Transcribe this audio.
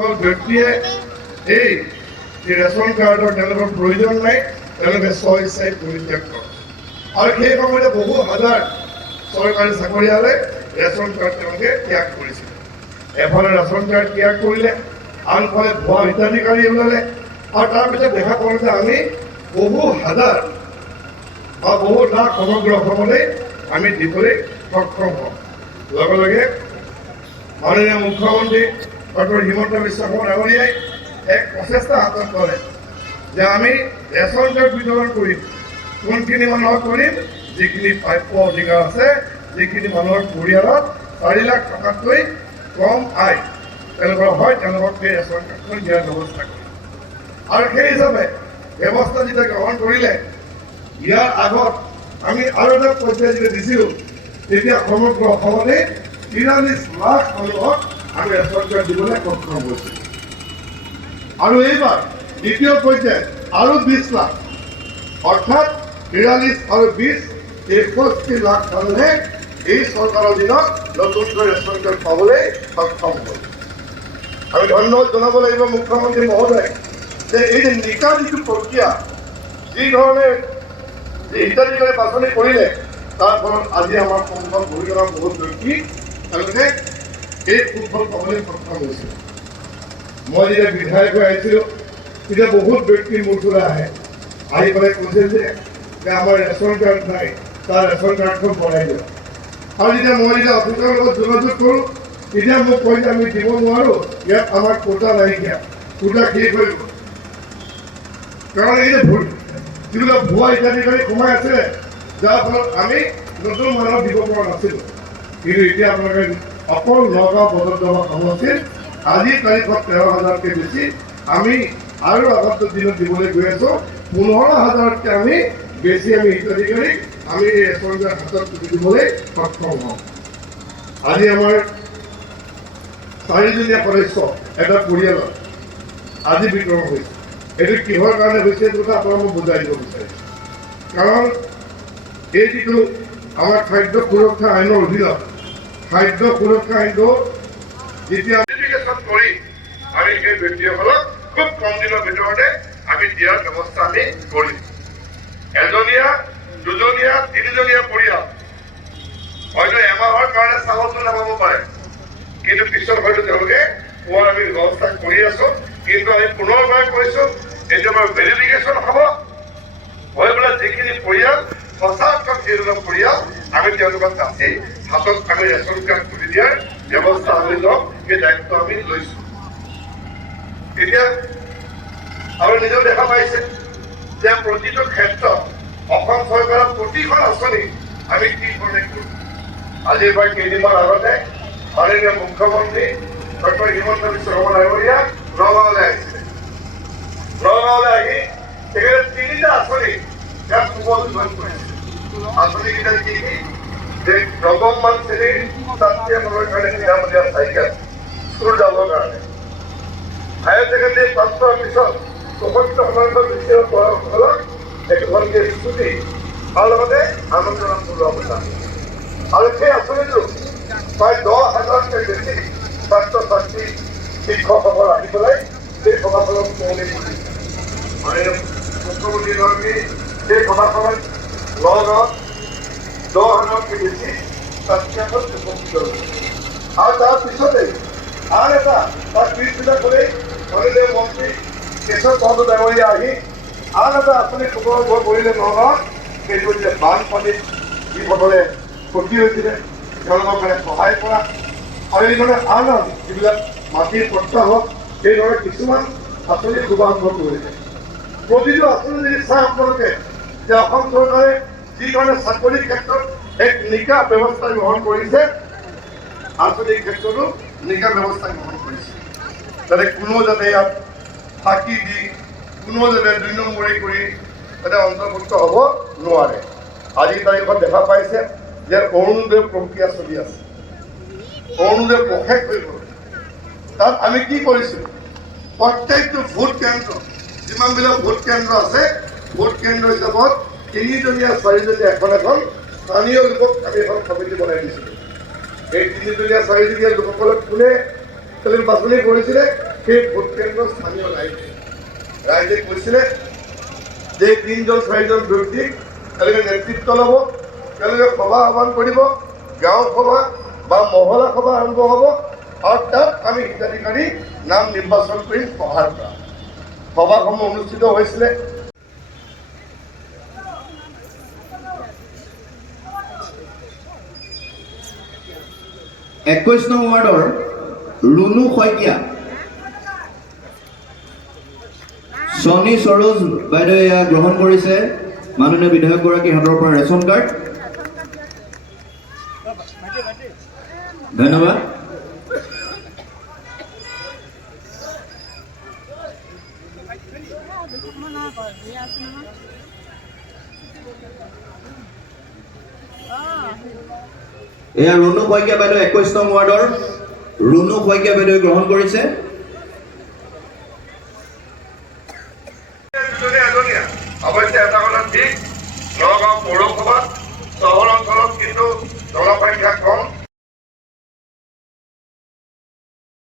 যিসকল ব্যক্তিয়ে এই যে ৰেচন কাৰ্ডৰ তেওঁলোকৰ প্ৰয়োজন নাই, তেওঁলোকে ছয় চাই পৰিত্যাগ কৰক। আৰু সেই সময়তে বহু হাজাৰ চৰকাৰী চাকৰিয়ালে ৰেচন কাৰ্ড তেওঁলোকে ত্যাগ কৰিছিল। এফালে ৰেচন কাৰ্ড ত্যাগ কৰিলে আনফালে ভুৱা হিতাধিকাৰী ওলালে আৰু তাৰপিছত দেখা পাওঁ যে আমি বহু হাজাৰ বা বহু লাখ সমগ্ৰ অসমলৈ আমি দিবলৈ সক্ষম হ'ম লগে লগে মাননীয় মুখ্যমন্ত্ৰী ডক্টৰ হিমন্ত বিশ্ব ডাঙৰীয়াই এক প্ৰচেষ্টা হাতত ল'লে যে আমি ৰেচন কাৰ্ড বিতৰণ কৰিম। কোনখিনি মানুহক কৰিম যিখিনি প্ৰাপ্য অধিকাৰ আছে, যিখিনি মানুহৰ পৰিয়ালত চাৰি লাখ টকাতকৈ কম আয় তেওঁলোকৰ হয়, তেওঁলোকক সেই ৰেচন কাৰ্ডখন দিয়াৰ ব্যৱস্থা আৰু সেই হিচাপে ব্যৱস্থা যেতিয়া গ্ৰহণ কৰিলে, ইয়াৰ আগত আমি আৰু এটা পৰ্যায় যেতিয়া দিছিলোঁ, তেতিয়া সমগ্ৰ অসমতে তিৰাল্লিছ লাখ মানুহক আমি কাৰ্ড দিবলৈ সক্ষম হৈছিলোঁ আৰু এইবাৰ দ্বিতীয় পৰ্যায়ত আৰু বিছ লাখ। অৰ্থাৎ তিৰাল্লিছ আৰু বিছ তেষষ্ঠি লাখ মানুহে এই চৰকাৰৰ দিনত নতুনকৈ ৰেচন কাৰ্ড পাবলৈ সক্ষম হ'ল। আমি ধন্যবাদ জনাব লাগিব মুখ্যমন্ত্ৰী মহোদয় যে এই যে নিকা যিটো প্ৰক্ৰিয়া যি ধৰণে যি হিতাধিকাৰী বাছনি কৰিলে তাৰ ফলত আজি আমাৰ সন্মুখত বহি বহুত ব্যক্তি তেওঁলোকে এই সুফল পাবলৈ সক্ষম হৈছে। মই যেতিয়া বিধায়ক হৈ আহিছিলোঁ তেতিয়া বহুত ব্যক্তি মোৰ ওচৰলৈ আহে। আহি পেলাই কৈছে যে আমাৰ ৰেচন কাৰ্ড নাই তাৰ ৰেচন কাৰ্ডখন বনাই দিয়ক। আৰু যেতিয়া মই যেতিয়া অফিচৰ লগত যোগাযোগ কৰোঁ তেতিয়া মোক কয় যে আমি দিব নোৱাৰোঁ ইয়াত আমাৰ কোটা নাইকিয়া কোটা শেষ হৈ গ'ল কাৰণ এই যে ভুল যিবিলাক ভুৱা হিতাধিকাৰী সোমাই আছে যাৰ ফলত আমি নতুন মানুহক দিব পৰা নাছিলোঁ। কিন্তু এতিয়া আপোনালোকে অকল নগাঁও বদৰদমা সমষ্টিৰ আজিৰ তাৰিখত তেৰ হাজাৰতকৈ বেছি, আমি আৰু আগন্তুক দিনত দিবলৈ গৈ আছোঁ। পোন্ধৰ হাজাৰতকৈ আমি বেছি আমি হিতাধিকাৰীক আমি এই ৰেচন হাতত তুলি দিবলৈ সক্ষম হ'ম। আজি আমাৰ চাৰিজনীয়া সদস্য, এটা পৰিয়ালত আজি বিতৰণ হৈছে। এইটো কিহৰ কাৰণে হৈছে এইটো কথা আপোনাক মই বুজাই দিব বিচাৰিছোঁ। কাৰণ এই যিটো আমাৰ খাদ্য সুৰক্ষা আইনৰ অধীনত খাদ্য সুৰক্ষা আইনটো যেতিয়া কৰি আমি সেই ব্যক্তিসকলক খুব কম দিনৰ ভিতৰতে আমি দিয়াৰ ব্যৱস্থা আমি কৰিম। এজনীয়া, দুজনীয়া, তিনিজনীয়া পৰিয়াল। হয়তো এমাহৰ কাৰণে চাউলটো নাপাব পাৰে। কিন্তু পিছত হয়তো তেওঁলোকে পোৱাৰ আমি ব্যৱস্থা কৰি আছো। কিন্তু আমি পুনৰবাৰ কৈছো, এইটো আমাৰ ভেৰিফিকেশ্যন হ'ব। হৈ পেলাই যিখিনি পৰিয়াল সঁচা অৰ্থত যিবিলাক পৰিয়াল আমি তেওঁলোকক হাতত আমি ৰেচন কাৰ্ড তুলি দিয়াৰ ব্যৱস্থা আমি ল'ম, সেই দায়িত্ব আমি লৈছো। এতিয়া আৰু নিজেও দেখা পাইছে যে প্ৰতিটো ক্ষেত্ৰত অসম চৰকাৰৰ প্ৰতিখন আঁচনি আমি কি ধৰণে কৰোঁ? আজিৰ পৰা কেইদিনমান আগতে মাননীয় মুখ্যমন্ত্ৰী ডক্টৰ হিমন্ত বিশ্ব শৰ্মা ডাঙৰীয়া নগাঁৱলৈ আহিছিলে নগাঁৱলৈ আহি তেখেতে তিনিটা আঁচনি ইয়াত সুবল জইন কৰিছে আঁচনিকেইটা কি কি যে নৱমমান শ্ৰেণীৰ ছাত্ৰী সকলৰ কাৰণে বিনামূলীয়া স্কুল যাবৰ কাৰণে হায়াৰ ছেকেণ্ডেৰী পাছ কৰাৰ পিছত পঁয়সত্তৰ শতাংশ বেছি পঢ়াসকলক একোখনকৈ স্কুটি আৰু লগতে পূৰোৱা পইচা আৰু সেই আঁচনিটো প্ৰায় দহ হাজাৰতকৈ বেছি ছাত্ৰ ছাত্ৰী শিক্ষকসকল আহি পেলাই সেই সভাখনত শুৱনি কৰিছে মাননীয় মুখ্যমন্ত্ৰীগৰাকী সেই সভাখনত নগাঁৱত উপকৃত হৈছে আৰু তাৰ পিছতে আন এটা তাৰ পিছদিনাখনেই মাননীয় মন্ত্ৰী কেশৱ চন্দ্ৰ ডাঙৰীয়া আহি আন এটা আঁচনি শুভাৰম্ভ কৰিলে নগাঁৱত সেইটো হৈছে বানপানীত যিসকলে ক্ষতি হৈছিলে তেওঁলোকৰ কাৰণে সহায় কৰা আৰু এইদৰে আন আন যিবিলাক মাটিৰ প্ৰত্যাহ সেইদৰে কিছুমান আঁচনি শুভাৰম্ভ কৰিলে প্ৰতিটো আঁচনি যদি চাই আপোনালোকে যে অসম চৰকাৰে যিধৰণে চাকৰিৰ ক্ষেত্ৰত এক নিকা ব্যৱস্থা গ্ৰহণ কৰিছে, আঁচনিৰ ক্ষেত্ৰতো নিকা ব্যৱস্থা গ্ৰহণ কৰিছে। যাতে কোনো যাতে ইয়াত ফাঁকি দি, কোনো যাতে দুই নম্বৰী কৰি যাতে অন্তৰ্ভুক্ত হ'ব নোৱাৰে। আজিৰ তাৰিখত দেখা পাইছে যে অৰুণোদয় প্ৰক্ৰিয়া চলি আছে। অৰুণোদয় প্ৰশেষ গ'ল। তাত আমি কি কৰিছোঁ? প্ৰত্যেকটো ভোট কেন্দ্ৰ, যিমানবিলাক ভোট কেন্দ্ৰ আছে, ভোট কেন্দ্ৰ হিচাপত তিনিজনীয়া চাৰিজনীয়া এখন এখন স্থানীয় লোকক আমি এখন কমিটি বনাই দিছিলোঁ এই তিনিজনীয়া চাৰিজনীয়া লোকসকলক কোনে বাছনি কৰিছিলে, সেই ভোট স্থানীয় ৰাইজে। ৰাইজে কৈছিলে যে তিনিজন, চাৰিজন ব্যক্তিক তেওঁলোকে নেতৃত্ব ল'ব তেওঁলোকে সভা আহ্বান কৰিব, গাঁও সভা বা মহলা সভা আৰম্ভ হ'ব, আৰু তাত আমি হিতাধিকাৰী নাম নিৰ্বাচন কৰিম সভাৰ পৰা সভাসমূহ অনুষ্ঠিত হৈছিলে। একৈশ নং ৱাৰ্ডৰ ৰুণু শইকীয়া। ছনী সৰোজ বাইদেৱে এয়া গ্ৰহণ কৰিছে। মাননীয় বিধায়কগৰাকীৰ হাতৰ পৰা ৰেচন কাৰ্ড। ধন্যবাদ। এয়া ৰুণু শইকীয়া বাইদেউ একৈছ নং ৱাৰ্ডৰ। ৰুণু শইকীয়া বাইদেৱে গ্ৰহণ কৰিছে। অৱশ্যে এটা কথা ঠিক, নগাঁও পৌৰসভাত চহৰ অঞ্চলত কিন্তু জনসংখ্যা কম।